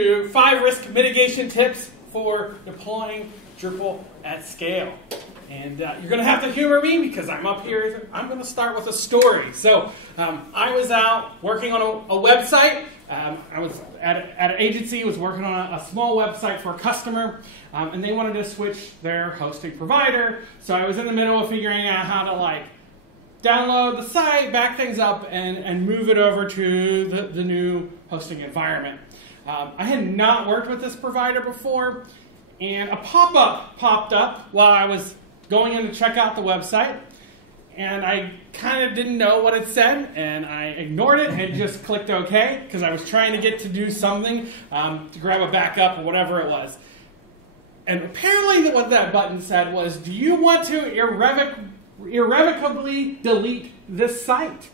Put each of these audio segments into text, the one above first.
to 5 risk mitigation tips for deploying Drupal at scale. And you're going to have to humor me because I'm up here. I'm going to start with a story. So I was out working on a website. I was at an agency, was working on a small website for a customer, and they wanted to switch their hosting provider. So I was in the middle of figuring out how to download the site, back things up, and move it over to the new hosting environment. I had not worked with this provider before, and a pop-up popped up while I was going in to check out the website, and I kind of didn't know what it said, and I ignored it and just clicked OK because I was trying to get to do something to grab a backup or whatever it was. And apparently what that button said was, do you want to irrevocably delete this site?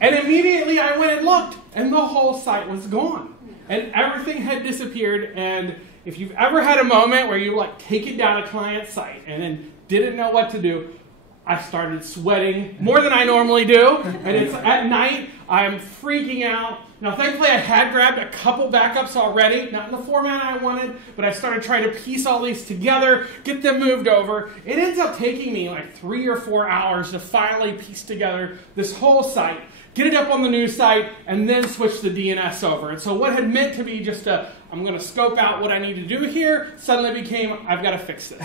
And immediately I went and looked, and the whole site was gone. And everything had disappeared. And if you've ever had a moment where you taken down a client site and then didn't know what to do, I started sweating more than I normally do. And it's at night, I'm freaking out. Now, thankfully, I had grabbed a couple backups already, not in the format I wanted, but I started trying to piece all these together, get them moved over. It ends up taking me 3 or 4 hours to finally piece together this whole site, get it up on the new site, and then switch the DNS over. And so what had meant to be just I'm going to scope out what I need to do here, suddenly became, I've got to fix this.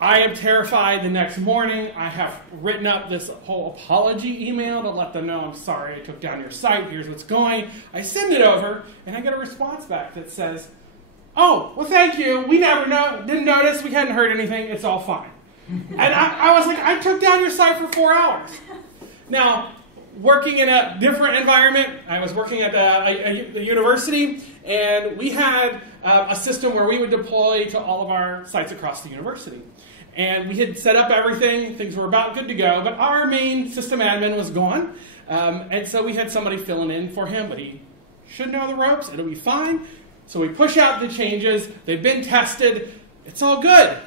I am terrified. The next morning, I have written up this whole apology email to let them know, I'm sorry I took down your site, here's what's going. I send it over, and I get a response back that says, oh, well, thank you. We didn't notice. We hadn't heard anything. It's all fine. And I was like, I took down your site for 4 hours. Now, working in a different environment, I was working at a university, and we had a system where we would deploy to all of our sites across the university. And we had set up everything, things were about good to go, but our main system admin was gone. And so we had somebody filling in for him, but he should know the ropes, it'll be fine. So we push out the changes, they've been tested, it's all good.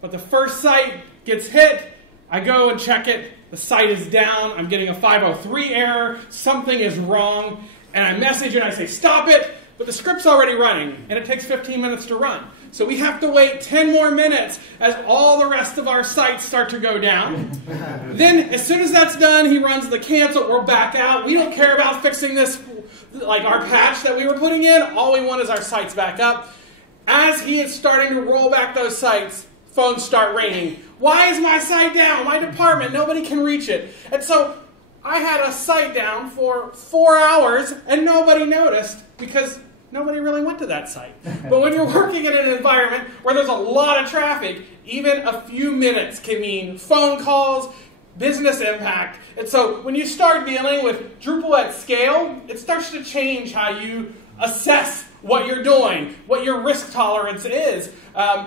But the first site gets hit, I go and check it, the site is down, I'm getting a 503 error, something is wrong, and I message and I say, stop it, but the script's already running, and it takes 15 minutes to run. So we have to wait 10 more minutes as all the rest of our sites start to go down. Then, as soon as that's done, he runs the cancel, we're back out. We don't care about fixing this, our patch that we were putting in. All we want is our sites back up. As he is starting to roll back those sites, phones start ringing. Why is my site down? My department, nobody can reach it. And so I had a site down for 4 hours and nobody noticed because nobody really went to that site. But when you're working in an environment where there's a lot of traffic, even a few minutes can mean phone calls, business impact. And so when you start dealing with Drupal at scale, it starts to change how you assess what you're doing, what your risk tolerance is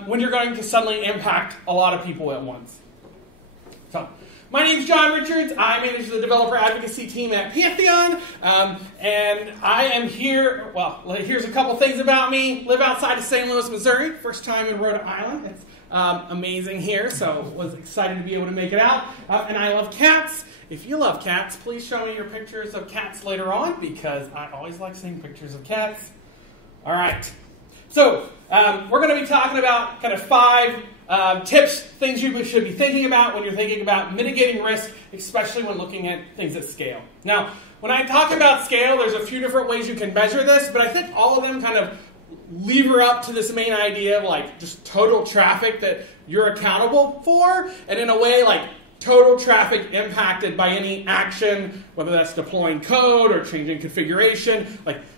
when you're going to suddenly impact a lot of people at once. So, my name's John Richards. I manage the developer advocacy team at Pantheon, and I am here. Well, here's a couple things about me. Live outside of St. Louis, Missouri. First time in Rhode Island. It's amazing here, so was excited to be able to make it out. And I love cats. If you love cats, please show me your pictures of cats later on, because I always like seeing pictures of cats. All right. So we're going to be talking about kind of 5 tips, things you should be thinking about when you're thinking about mitigating risk, especially when looking at things at scale. Now, when I talk about scale, there's a few different ways you can measure this, but I think all of them kind of lever up to this main idea of just total traffic that you're accountable for, and in a way total traffic impacted by any action, whether that's deploying code or changing configuration,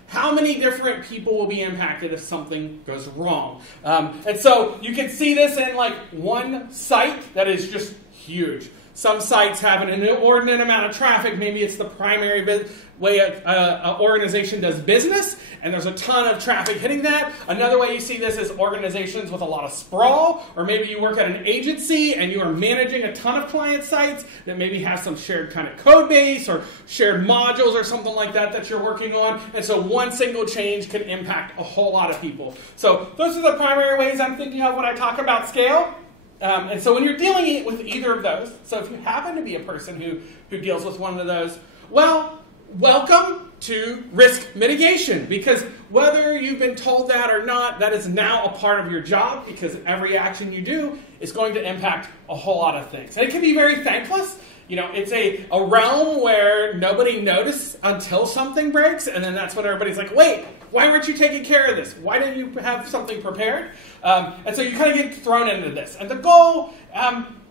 how many different people will be impacted if something goes wrong. And so you can see this in one site that is just huge. Some sites have an inordinate amount of traffic. Maybe it's the primary way an organization does business, and there's a ton of traffic hitting that. Another way you see this is organizations with a lot of sprawl, or maybe you work at an agency and you are managing a ton of client sites that maybe have some shared kind of code base or shared modules or something like that that you're working on. And so one single change can impact a whole lot of people. So those are the primary ways I'm thinking of when I talk about scale. And so when you're dealing with either of those, so if you happen to be a person who deals with one of those, well, welcome. to risk mitigation, because whether you've been told that or not, that is now a part of your job, because every action you do is going to impact a whole lot of things. And it can be very thankless. You know, it's a realm where nobody notices until something breaks, and then that's when everybody's like, wait, why weren't you taking care of this? Why didn't you have something prepared? And so you kind of get thrown into this. And the goal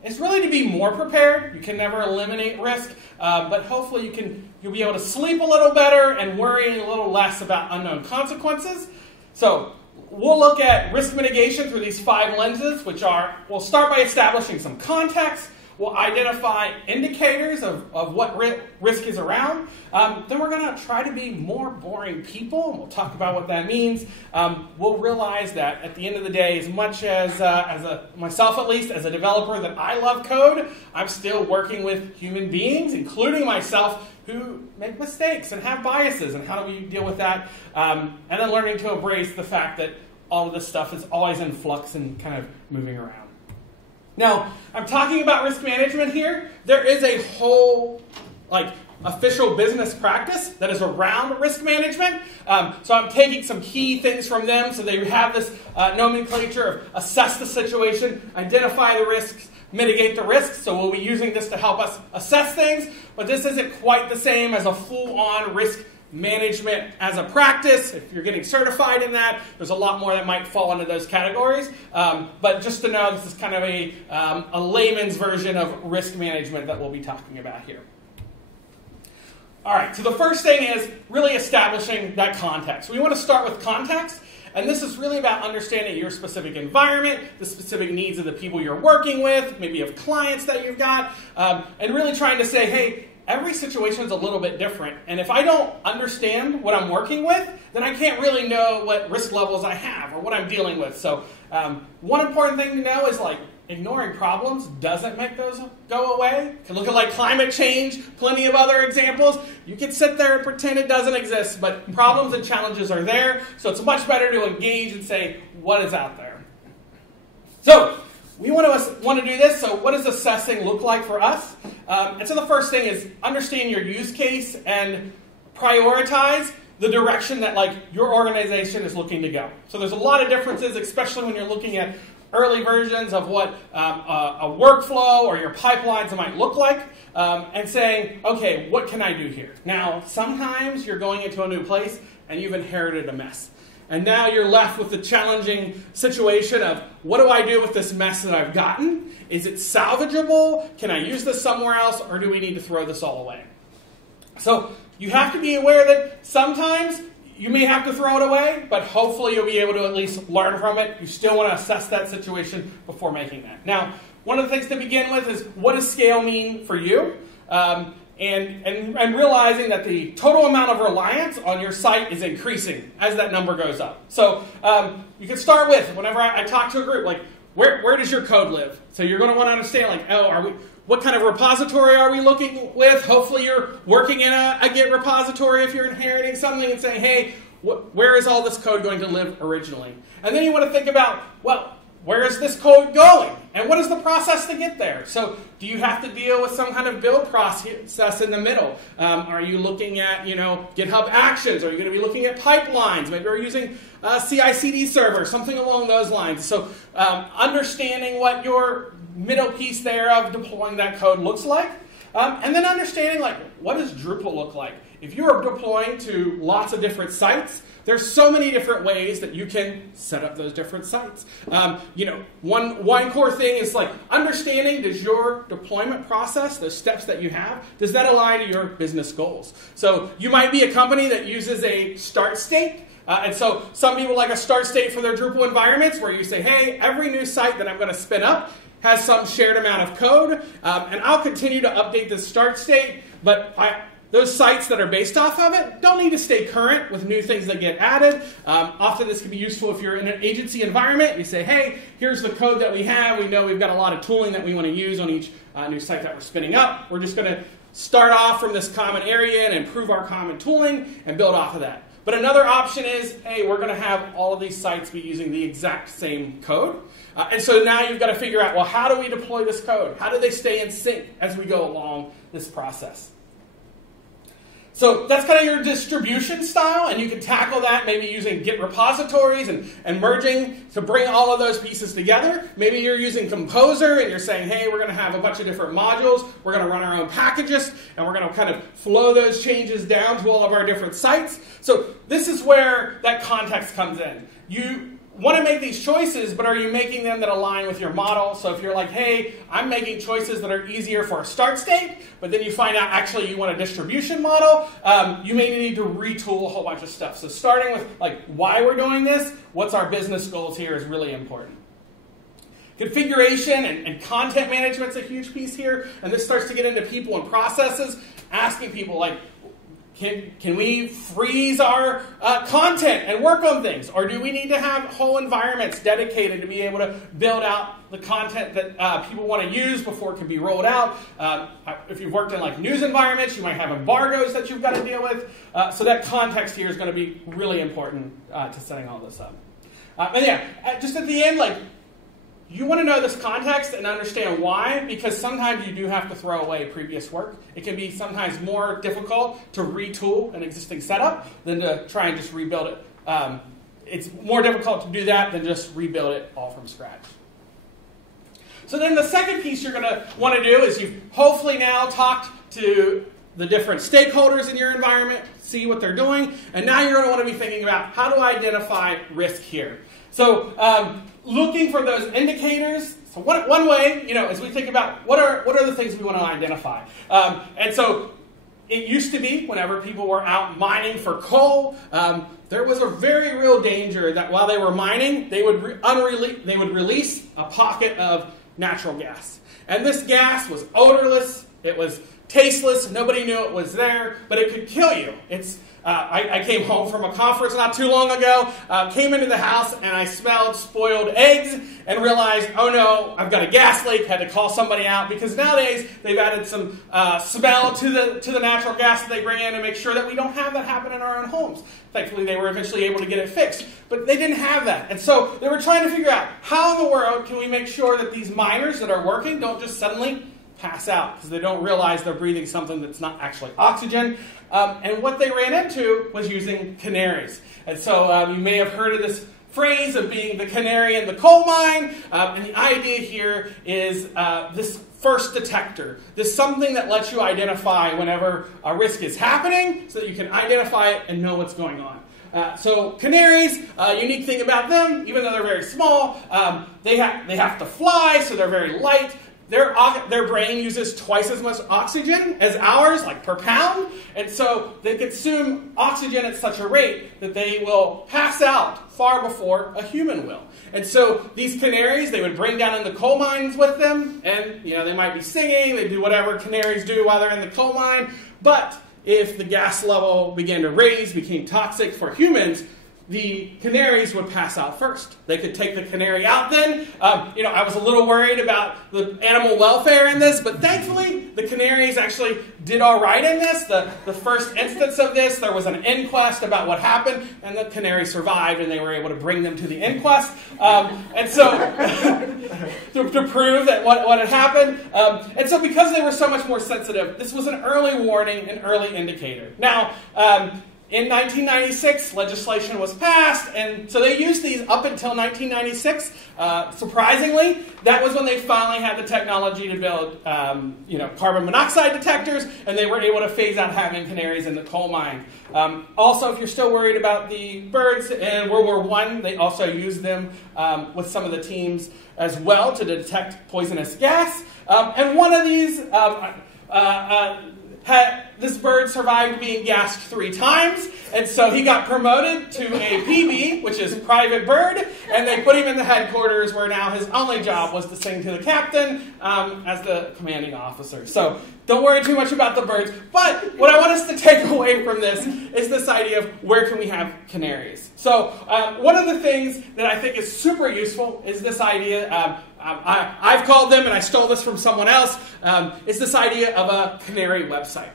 is really to be more prepared. You can never eliminate risk, but hopefully you'll be able to sleep a little better and worry a little less about unknown consequences. So we'll look at risk mitigation through these 5 lenses, which are, we'll start by establishing some context. We'll identify indicators of what risk is around. Then we're going to try to be more boring people, and we'll talk about what that means. We'll realize that at the end of the day, as much as myself at least, as a developer, that I love code, I'm still working with human beings, including myself, who make mistakes and have biases, and how do we deal with that? And then learning to embrace the fact that all of this stuff is always in flux and kind of moving around. Now, I'm talking about risk management here. There is a whole, official business practice that is around risk management. So I'm taking some key things from them. So they have this nomenclature of assess the situation, identify the risks, mitigate the risks. So we'll be using this to help us assess things. But this isn't quite the same as a full-on risk management as a practice. If you're getting certified in that, there's a lot more that might fall into those categories. But just to know, this is kind of a layman's version of risk management that we'll be talking about here. All right, so the first thing is really establishing that context. We want to start with context, and this is really about understanding your specific environment, the specific needs of the people you're working with, maybe of clients that you've got, and really trying to say, hey, every situation is a little bit different, and if I don't understand what I'm working with, then I can't really know what risk levels I have or what I'm dealing with. So one important thing to know is ignoring problems doesn't make those go away. You can look at climate change, plenty of other examples. You can sit there and pretend it doesn't exist, but problems and challenges are there, so it's much better to engage and say, what is out there? So we want to do this, so what does assessing look like for us? And so the first thing is understand your use case and prioritize the direction that your organization is looking to go. So there's a lot of differences, especially when you're looking at early versions of what a workflow or your pipelines might look like, and saying, okay, what can I do here? Now, sometimes you're going into a new place and you've inherited a mess. And now you're left with the challenging situation of, what do I do with this mess that I've gotten? Is it salvageable? Can I use this somewhere else? Or do we need to throw this all away? So you have to be aware that sometimes you may have to throw it away, but hopefully you'll be able to at least learn from it. You still want to assess that situation before making that. Now, one of the things to begin with is, what does scale mean for you? And realizing that the total amount of reliance on your site is increasing as that number goes up. So you can start with, whenever I talk to a group, where does your code live? So you're going to want to understand, what kind of repository are we looking with? Hopefully you're working in a Git repository if you're inheriting something, and saying, hey, where is all this code going to live originally? And then you want to think about, well, where is this code going? And what is the process to get there? So do you have to deal with some kind of build process in the middle? Are you looking at, GitHub Actions? Are you going to be looking at pipelines? Maybe we're using a CI/CD server, something along those lines. So understanding what your middle piece there of deploying that code looks like. And then understanding, what does Drupal look like? If you are deploying to lots of different sites, there's so many different ways that you can set up those different sites. One core thing is understanding, does your deployment process, those steps that you have, does that align to your business goals? So you might be a company that uses a start state. And so some people like a start state for their Drupal environments, where you say, hey, every new site that I'm going to spin up has some shared amount of code, and I'll continue to update this start state, but those sites that are based off of it don't need to stay current with new things that get added. Often this can be useful if you're in an agency environment. You say, hey, here's the code that we have. We know we've got a lot of tooling that we want to use on each new site that we're spinning up. We're just going to start off from this common area and improve our common tooling and build off of that. But another option is, hey, we're going to have all of these sites be using the exact same code. And so now you've got to figure out, well, how do we deploy this code? How do they stay in sync as we go along this process? So that's kind of your distribution style, and you can tackle that maybe using Git repositories and merging to bring all of those pieces together. Maybe you're using Composer and you're saying, hey, we're going to have a bunch of different modules, we're going to run our own packages, and we're going to kind of flow those changes down to all of our different sites. So this is where that context comes in. You want to make these choices, but are you making them that align with your model? So if you're like, hey, I'm making choices that are easier for a start state, but then you find out actually you want a distribution model, you may need to retool a whole bunch of stuff. So starting with like why we're doing this, what's our business goals here is really important. Configuration and content management is a huge piece here, and this starts to get into people and processes, asking people like, can we freeze our content and work on things? Or do we need to have whole environments dedicated to be able to build out the content that people want to use before it can be rolled out? If you've worked in like news environments, you might have embargoes that you've got to deal with. So that context here is going to be really important to setting all this up. And yeah, just at the end, like, you want to know this context and understand why, because sometimes you do have to throw away previous work. It can be sometimes more difficult to retool an existing setup than to try and just rebuild it. It's more difficult to do that than just rebuild it all from scratch. So then the second piece you're going to want to do is you've hopefully now talked to the different stakeholders in your environment, see what they're doing, and now you're going to want to be thinking about how do I identify risk here. So looking for those indicators. So one way, as we think about what are the things we want to identify. And so it used to be whenever people were out mining for coal, there was a very real danger that while they were mining, they would release a pocket of natural gas. And this gas was odorless, it was tasteless, nobody knew it was there, but it could kill you. I came home from a conference not too long ago, came into the house, and I smelled spoiled eggs and realized, oh no, I've got a gas leak, had to call somebody out, because nowadays they've added some smell to the natural gas that they bring in to make sure that we don't have that happen in our own homes. Thankfully, they were eventually able to get it fixed, but they didn't have that. And so they were trying to figure out, how in the world can we make sure that these miners that are working don't just suddenly pass out because they don't realize they're breathing something that's not actually oxygen. And what they ran into was using canaries. And so you may have heard of this phrase of being the canary in the coal mine. And the idea here is this first detector. This something that lets you identify whenever a risk is happening so that you can identify it and know what's going on. So canaries, unique thing about them, even though they're very small, they have to fly, so they're very light. Their brain uses twice as much oxygen as ours, like per pound, and so they consume oxygen at such a rate that they will pass out far before a human will. And so these canaries, they would bring down in the coal mines with them, and they might be singing, they do whatever canaries do while they're in the coal mine, but if the gas level began to raise, became toxic for humans, the canaries would pass out first. They could take the canary out then. I was a little worried about the animal welfare in this, but thankfully the canaries actually did all right in this. The first instance of this, there was an inquest about what happened, and the canary survived, and they were able to bring them to the inquest. And so, to prove that what had happened. And so because they were so much more sensitive, this was an early warning, an early indicator. Now, in 1996, legislation was passed, and so they used these up until 1996. Surprisingly, that was when they finally had the technology to build, carbon monoxide detectors, and they were able to phase out having canaries in the coal mine. Also, if you're still worried about the birds, in World War I, they also used them with some of the teams as well to detect poisonous gas. And one of these this bird survived being gassed 3 times, and so he got promoted to a PB, which is private bird, and they put him in the headquarters where now his only job was to sing to the captain as the commanding officer. So don't worry too much about the birds, but what I want us to take away from this is this idea of where can we have canaries. So one of the things that I think is super useful is this idea, I've called them, and I stole this from someone else, it's this idea of a canary website.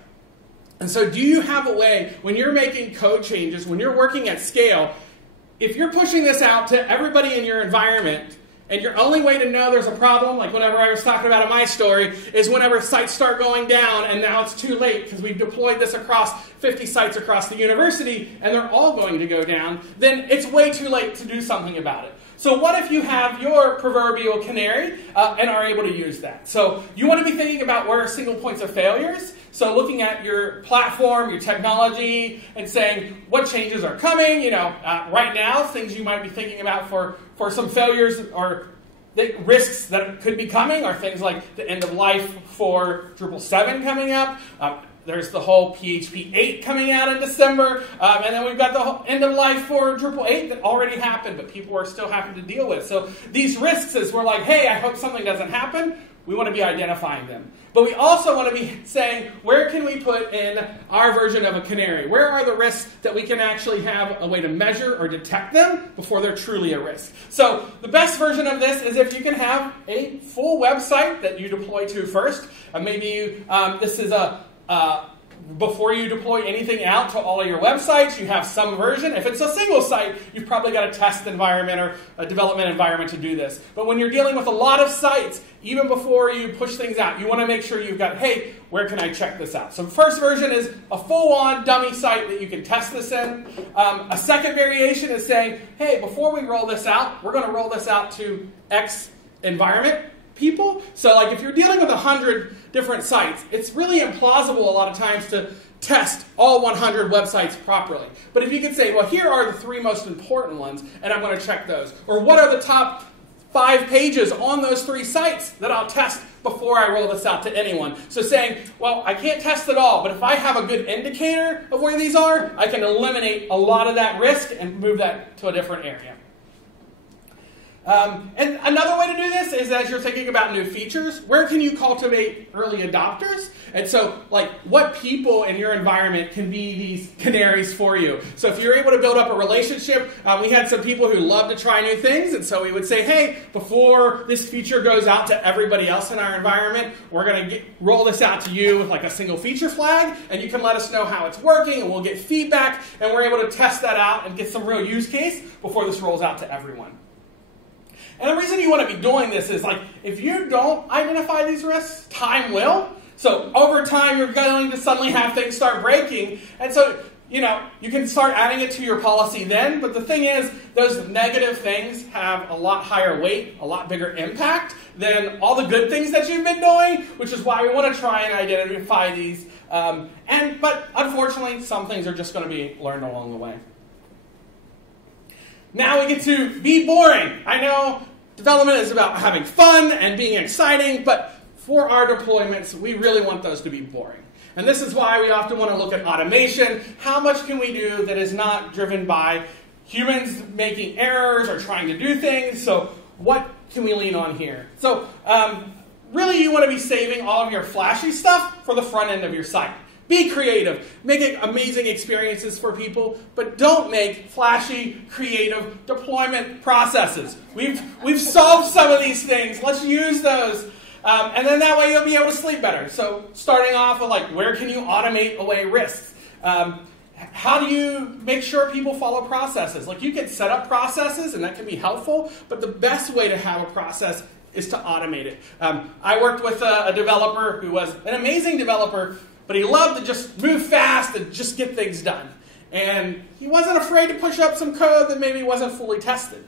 And so do you have a way, when you're making code changes, when you're working at scale, if you're pushing this out to everybody in your environment, And your only way to know there's a problem, like whenever I was talking about in my story, is whenever sites start going down and now it's too late because we've deployed this across 50 sites across the university and they're all going to go down, then it's way too late to do something about it. So what if you have your proverbial canary and are able to use that? So you want to be thinking about where are single points of failures. So looking at your platform, your technology, and saying what changes are coming. Right now, things you might be thinking about for some failures or the risks that could be coming are things like the end of life for Drupal 7 coming up. There's the whole PHP 8 coming out in December. And then we've got the whole end of life for Drupal 8 that already happened, but people are still having to deal with. So these risks, as we're like, hey, I hope something doesn't happen, we want to be identifying them. But we also want to be saying, where can we put in our version of a canary? Where are the risks that we can actually have a way to measure or detect them before they're truly a risk? So the best version of this is if you can have a full website that you deploy to first. Maybe this is before you deploy anything out to all of your websites, you have some version. If it's a single site, you've probably got a test environment or a development environment to do this. But when you're dealing with a lot of sites, even before you push things out, you want to make sure you've got, hey, where can I check this out? So the first version is a full-on dummy site that you can test this in. A second variation is saying, hey, before we roll this out, we're going to roll this out to X environment people. So like if you're dealing with 100 different sites, it's really implausible a lot of times to test all 100 websites properly. But if you can say, well, here are the 3 most important ones, and I'm going to check those. Or what are the top 5 pages on those 3 sites that I'll test before I roll this out to anyone. So saying, well, I can't test it all, but if I have a good indicator of where these are, I can eliminate a lot of that risk and move that to a different area. And another way to do this is as you're thinking about new features, where can you cultivate early adopters? And so, like, what people in your environment can be these canaries for you? So if you're able to build up a relationship, we had some people who love to try new things, and so we would say, hey, before this feature goes out to everybody else in our environment, we're going to roll this out to you with like a single feature flag, and you can let us know how it's working, and we'll get feedback, and we're able to test that out and get some real use case before this rolls out to everyone. And the reason you want to be doing this is, like, if you don't identify these risks, time will. So over time, you're going to suddenly have things start breaking. And so, you can start adding it to your policy then. But the thing is, those negative things have a lot higher weight, a lot bigger impact than all the good things that you've been doing, which is why we want to try and identify these. But unfortunately, some things are just going to be learned along the way. Now we get to be boring. I know development is about having fun and being exciting, but for our deployments, we really want those to be boring. And this is why we often want to look at automation. How much can we do that is not driven by humans making errors or trying to do things? So what can we lean on here? So really you want to be saving all of your flashy stuff for the front end of your site. Be creative. Make amazing experiences for people, but don't make flashy, creative deployment processes. We've solved some of these things. Let's use those. And then that way you'll be able to sleep better. So starting off with, like, where can you automate away risks? How do you make sure people follow processes? Like, you can set up processes, and that can be helpful, but the best way to have a process is to automate it. I worked with a developer who was an amazing developer, but he loved to just move fast and just get things done. And he wasn't afraid to push up some code that maybe wasn't fully tested.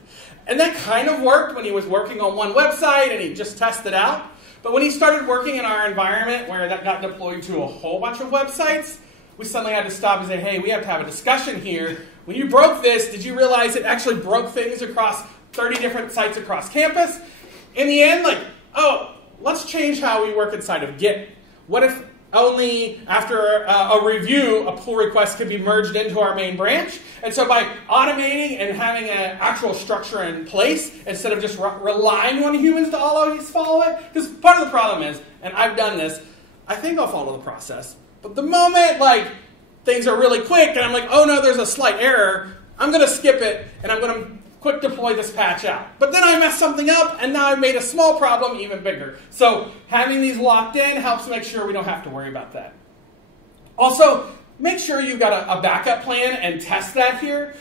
And that kind of worked when he was working on one website and he just tested out. But when he started working in our environment where that got deployed to a whole bunch of websites, we suddenly had to stop and say, hey, we have to have a discussion here. When you broke this, did you realize it actually broke things across 30 different sites across campus? In the end, let's change how we work inside of Git. What if only after a review, a pull request can be merged into our main branch? And so by automating and having an actual structure in place, instead of just relying on humans to always follow it, because part of the problem is, and I've done this, I think I'll follow the process. But the moment things are really quick and I'm like, oh no, there's a slight error, I'm going to skip it and I'm going to quick deploy this patch out. But then I messed something up, and now I've made a small problem even bigger. So having these locked in helps make sure we don't have to worry about that. Also, make sure you've got a backup plan and test that here.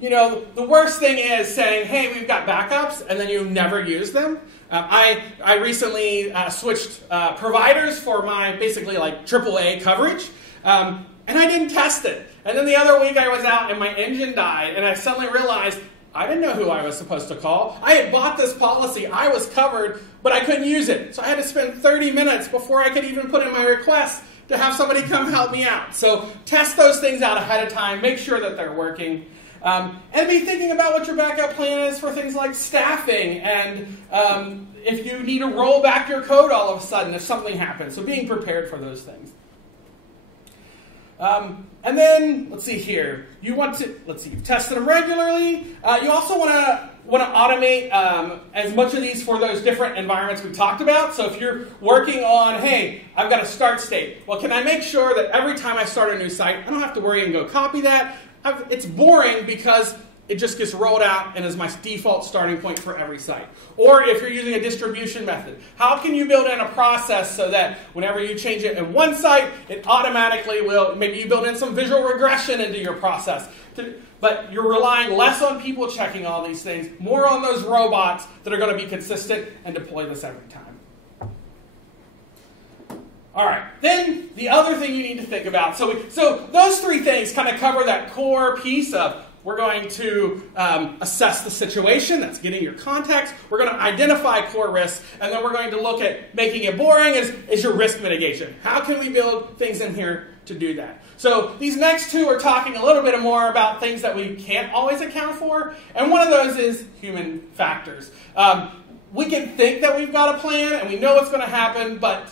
the worst thing is saying, hey, we've got backups, and then you never use them. I recently switched providers for my basically like AAA coverage, and I didn't test it. And then the other week I was out and my engine died, and I suddenly realized I didn't know who I was supposed to call. I had bought this policy, I was covered, but I couldn't use it. So I had to spend 30 minutes before I could even put in my request to have somebody come help me out. So test those things out ahead of time, make sure that they're working. And be thinking about what your backup plan is for things like staffing and if you need to roll back your code all of a sudden if something happens. So being prepared for those things. And then, let's see here. You've tested them regularly. You also want to automate as much of these for those different environments we talked about. So if you're working on, hey, I've got a start state. Well, can I make sure that every time I start a new site, I don't have to worry and go copy that? It's boring because it just gets rolled out and is my default starting point for every site. Or if you're using a distribution method, how can you build in a process so that whenever you change it in one site, it automatically will, maybe you build in some visual regression into your process. But you're relying less on people checking all these things, more on those robots that are going to be consistent and deploy this every time. All right, then the other thing you need to think about. So those three things kind of cover that core piece of we're going to assess the situation, that's getting your context. We're going to identify core risks, and then we're going to look at making it boring is your risk mitigation. How can we build things in here to do that? So these next two are talking a little bit more about things that we can't always account for, and one of those is human factors. We can think that we've got a plan, and we know what's going to happen, but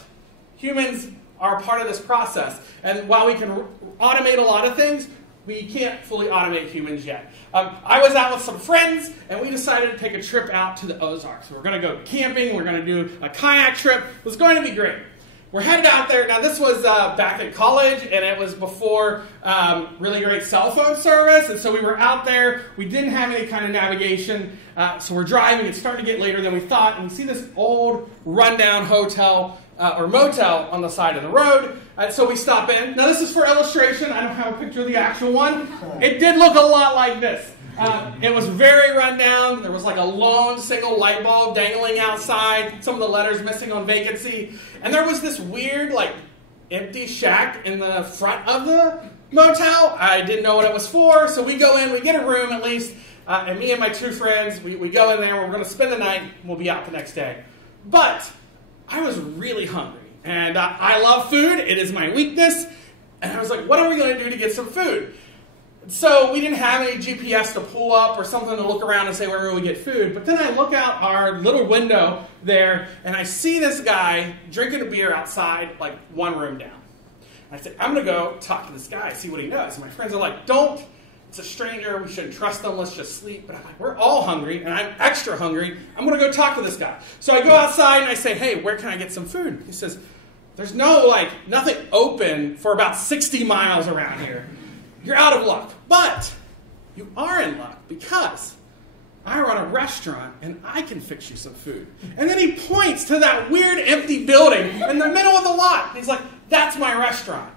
humans are part of this process. And while we can automate a lot of things, we can't fully automate humans yet. I was out with some friends, and we decided to take a trip out to the Ozarks. We're going to go camping. We're going to do a kayak trip. It was going to be great. We're headed out there. Now, this was back in college, and it was before really great cell phone service. And so we were out there. We didn't have any kind of navigation. So we're driving. It's starting to get later than we thought. And we see this old, rundown hotel or motel on the side of the road. So we stop in. Now, this is for illustration. I don't have a picture of the actual one. It did look a lot like this. It was very run down. There was like a lone single light bulb dangling outside. Some of the letters missing on vacancy. And there was this weird, like, empty shack in the front of the motel. I didn't know what it was for. So we go in. We get a room at least. And me and my two friends, we go in there. We're going to spend the night. We'll be out the next day. But I was really hungry. And I love food. It is my weakness. And I was like, what are we going to do to get some food? So we didn't have any GPS to pull up or something to look around and say, where will we get food? But then I look out our little window there, and I see this guy drinking a beer outside, like one room down. I said, I'm going to go talk to this guy, see what he knows. And my friends are like, don't. It's a stranger. We shouldn't trust them. Let's just sleep. But I'm like, we're all hungry, and I'm extra hungry. I'm going to go talk to this guy. So I go outside, and I say, hey, where can I get some food? He says, there's nothing open for about 60 miles around here. You're out of luck. But you are in luck because I run a restaurant and I can fix you some food. And then he points to that weird empty building in the middle of the lot. He's like, that's my restaurant.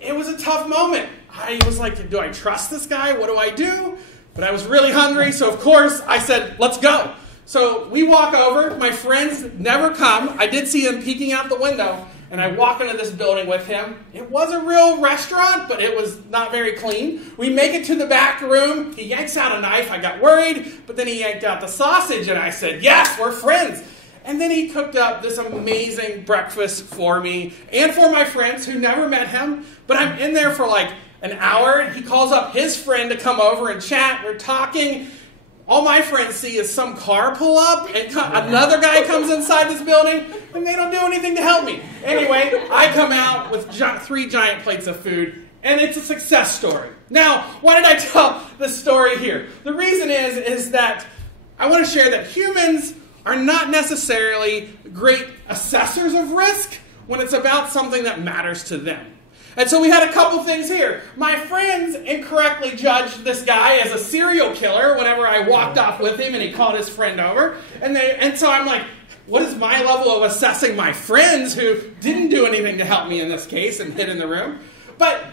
It was a tough moment. I was like, do I trust this guy? What do I do? But I was really hungry, so of course I said, let's go. So we walk over. My friends never come. I did see them peeking out the window. And I walk into this building with him. It was a real restaurant, but it was not very clean. We make it to the back room. He yanks out a knife. I got worried, but then he yanked out the sausage, and I said, yes, we're friends. And then he cooked up this amazing breakfast for me and for my friends who never met him. But I'm in there for like an hour. He calls up his friend to come over and chat. We're talking. All my friends see is some car pull up, and another guy comes inside this building, and they don't do anything to help me. Anyway, I come out with 3 giant plates of food, and it's a success story. Now, why did I tell this story here? The reason is that I want to share that humans are not necessarily great assessors of risk when it's about something that matters to them. And so we had a couple things here. My friends incorrectly judged this guy as a serial killer whenever I walked off with him and he called his friend over. And so I'm like, what is my level of assessing my friends who didn't do anything to help me in this case and hid in the room? But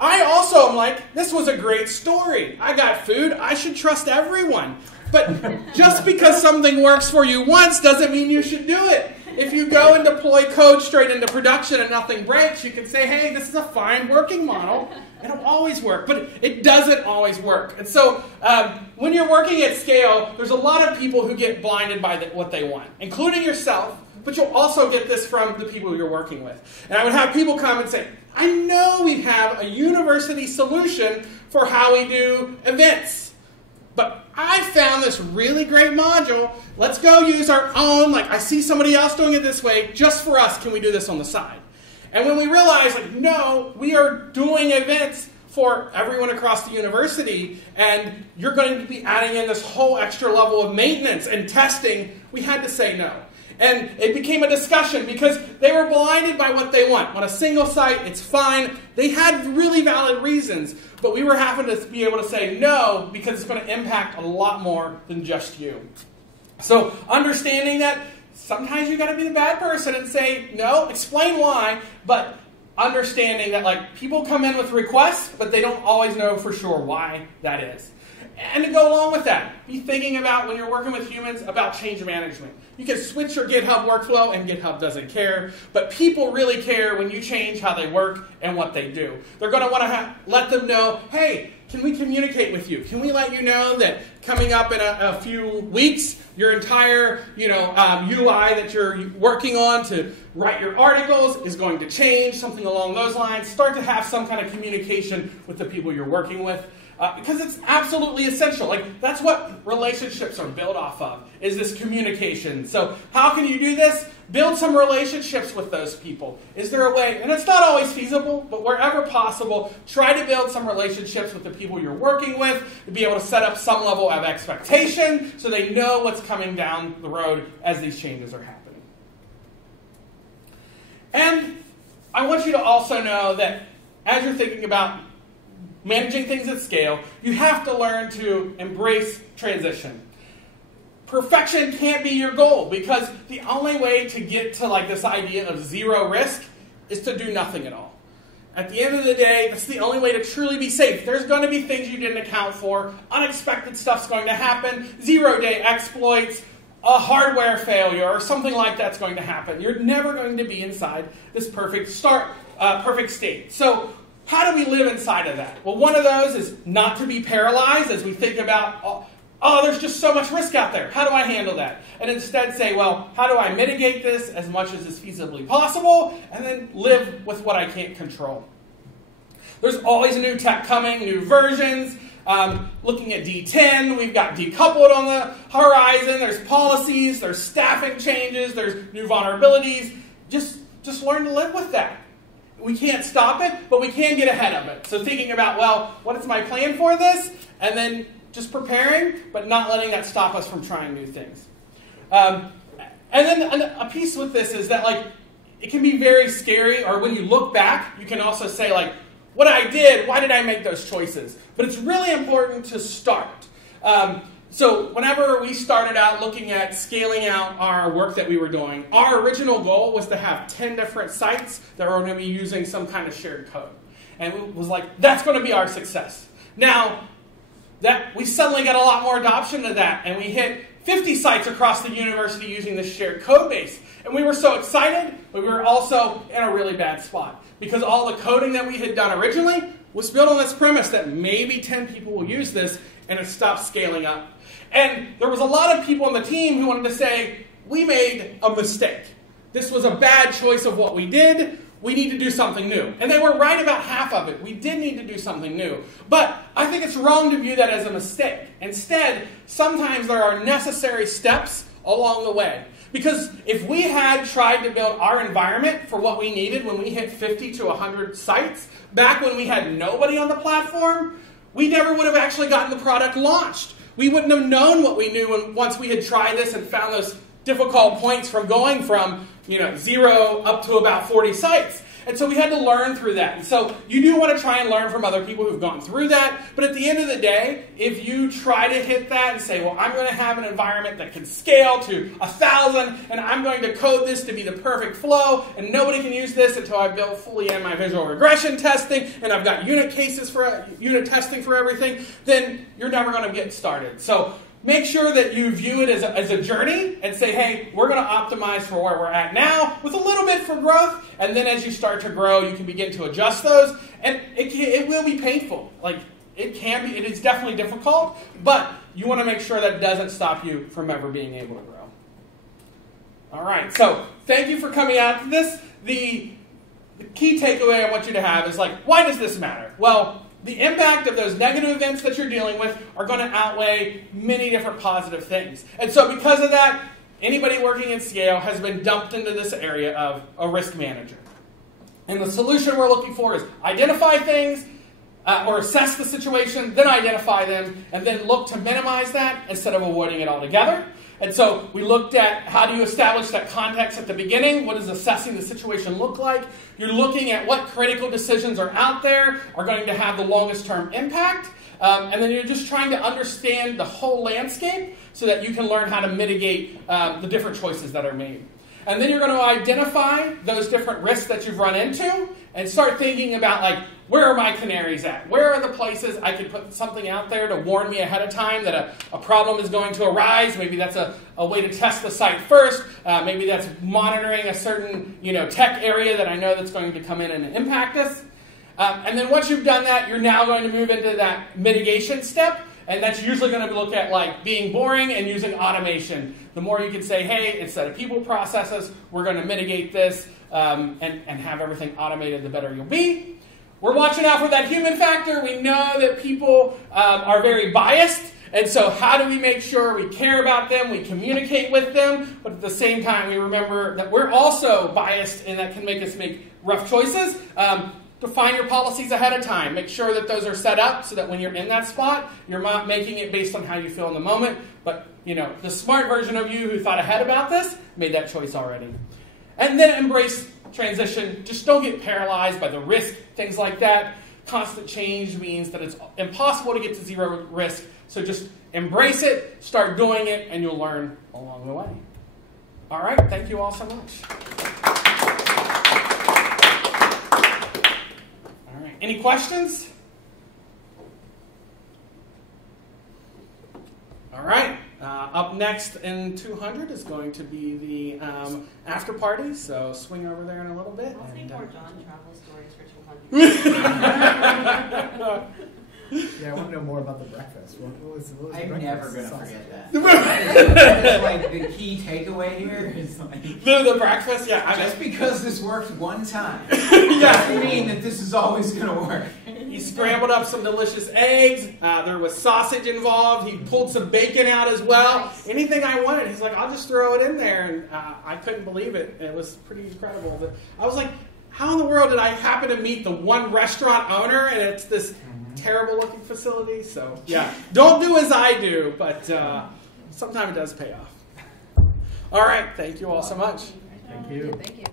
I also am like, this was a great story. I got food. I should trust everyone. But just because something works for you once doesn't mean you should do it. If you go and deploy code straight into production and nothing breaks, you can say, hey, this is a fine working model. It'll always work. But it doesn't always work. And so when you're working at scale, there's a lot of people who get blinded by what they want, including yourself. But you'll also get this from the people you're working with. And I would have people come and say, I know we have a university solution for how we do events. But I found this really great module. Let's go use our own. Like, I see somebody else doing it this way. Just for us, can we do this on the side? And when we realize, like, no, we are doing events for everyone across the university, and you're going to be adding in this whole extra level of maintenance and testing, we had to say no. And it became a discussion because they were blinded by what they want. On a single site, it's fine. They had really valid reasons, but we were having to be able to say no because it's going to impact a lot more than just you. So understanding that sometimes you've got to be the bad person and say no, explain why, but understanding that like people come in with requests, but they don't always know for sure why that is. And to go along with that, be thinking about when you're working with humans about change management. You can switch your GitHub workflow and GitHub doesn't care, but people really care when you change how they work and what they do. They're going to want to let them know, hey, can we communicate with you? Can we let you know that coming up in a few weeks, your entire UI that you're working on to write your articles is going to change, something along those lines. Start to have some kind of communication with the people you're working with. Because it's absolutely essential. Like, that's what relationships are built off of, is this communication. So how can you do this? Build some relationships with those people. Is there a way? And it's not always feasible, but wherever possible, try to build some relationships with the people you're working with, to be able to set up some level of expectation so they know what's coming down the road as these changes are happening. And I want you to also know that as you're thinking about managing things at scale, you have to learn to embrace transition. Perfection can't be your goal because the only way to get to like this idea of zero risk is to do nothing at all. At the end of the day, that's the only way to truly be safe. There's going to be things you didn't account for. Unexpected stuff's going to happen. Zero-day exploits, a hardware failure, or something like that's going to happen. You're never going to be inside this perfect state. So how do we live inside of that? Well, one of those is not to be paralyzed as we think about, oh, there's just so much risk out there. How do I handle that? And instead say, well, how do I mitigate this as much as is feasibly possible, and then live with what I can't control? There's always new tech coming, new versions. Looking at D10, we've got decoupled on the horizon. There's policies, there's staffing changes, there's new vulnerabilities. Just learn to live with that. We can't stop it, but we can get ahead of it. So thinking about, well, what is my plan for this? And then just preparing, but not letting that stop us from trying new things. And then a piece with this is that, like, it can be very scary, or when you look back, you can also say, like, what I did, why did I make those choices? But it's really important to start. So whenever we started out looking at scaling out our work that we were doing, our original goal was to have 10 different sites that were going to be using some kind of shared code. And it was like, that's going to be our success. Now, that we suddenly got a lot more adoption to that, and we hit 50 sites across the university using this shared code base. And we were so excited, but we were also in a really bad spot. Because all the coding that we had done originally was built on this premise that maybe 10 people will use this, and it stopped scaling up. And there was a lot of people on the team who wanted to say, we made a mistake. This was a bad choice of what we did. We need to do something new. And they were right about half of it. We did need to do something new. But I think it's wrong to view that as a mistake. Instead, sometimes there are necessary steps along the way. Because if we had tried to build our environment for what we needed when we hit 50 to 100 sites, back when we had nobody on the platform, we never would have actually gotten the product launched. We wouldn't have known what we knew once we had tried this and found those difficult points from going from 0 up to about 40 sites. And so we had to learn through that. And so you do want to try and learn from other people who've gone through that. But at the end of the day, if you try to hit that and say, well, I'm going to have an environment that can scale to 1,000, and I'm going to code this to be the perfect flow, and nobody can use this until I build fully in my visual regression testing, and I've got unit testing for everything, then you're never going to get started. So make sure that you view it as a journey and say, hey, we're going to optimize for where we're at now with a little bit for growth. And then as you start to grow, you can begin to adjust those. And it will be painful. Like, it can be. It is definitely difficult. But you want to make sure that it doesn't stop you from ever being able to grow. All right. So thank you for coming out to this. The key takeaway I want you to have is, like, why does this matter? Well, the impact of those negative events that you're dealing with are going to outweigh many different positive things. And so because of that, anybody working at scale has been dumped into this area of a risk manager. And the solution we're looking for is identify things or assess the situation, then identify them, and then look to minimize that instead of avoiding it altogether. And so we looked at how do you establish that context at the beginning. What does assessing the situation look like? You're looking at what critical decisions are out there, are going to have the longest term impact. And then you're just trying to understand the whole landscape so that you can learn how to mitigate the different choices that are made. And then you're going to identify those different risks that you've run into and start thinking about, like, where are my canaries at? Where are the places I could put something out there to warn me ahead of time that a problem is going to arise? Maybe that's a way to test the site first. Maybe that's monitoring a certain tech area that I know that's going to come in and impact us. And then once you've done that, you're now going to move into that mitigation step. And that's usually going to look at, like, being boring and using automation. The more you can say, hey, instead of people processes, we're going to mitigate this and have everything automated, the better you'll be. We're watching out for that human factor. We know that people are very biased. And so how do we make sure we care about them, we communicate with them, but at the same time we remember that we're also biased and that can make us make rough choices. Define your policies ahead of time. Make sure that those are set up so that when you're in that spot, you're not making it based on how you feel in the moment. But, the smart version of you who thought ahead about this made that choice already. And then embrace transition. Just don't get paralyzed by the risk, things like that. Constant change means that it's impossible to get to zero risk. So just embrace it, start doing it, and you'll learn along the way. All right, thank you all so much. Any questions? All right. Up next in 200 is going to be the after party, so swing over there in a little bit. I'll need more John travel stories for 200. Yeah, I want to know more about the breakfast. What was the I'm breakfast never going to sausage? forget that. That's like the key takeaway here is like the breakfast, yeah. Just because this worked one time yeah. doesn't mean that this is always going to work. He scrambled up some delicious eggs. There was sausage involved. He pulled some bacon out as well. Nice. Anything I wanted, he's like, I'll just throw it in there. And I couldn't believe it. It was pretty incredible. But I was like, how in the world did I happen to meet the one restaurant owner? And it's this terrible looking facility. So yeah, don't do as I do, but sometimes it does pay off. All right, thank you all so much. Thank you. Thank you.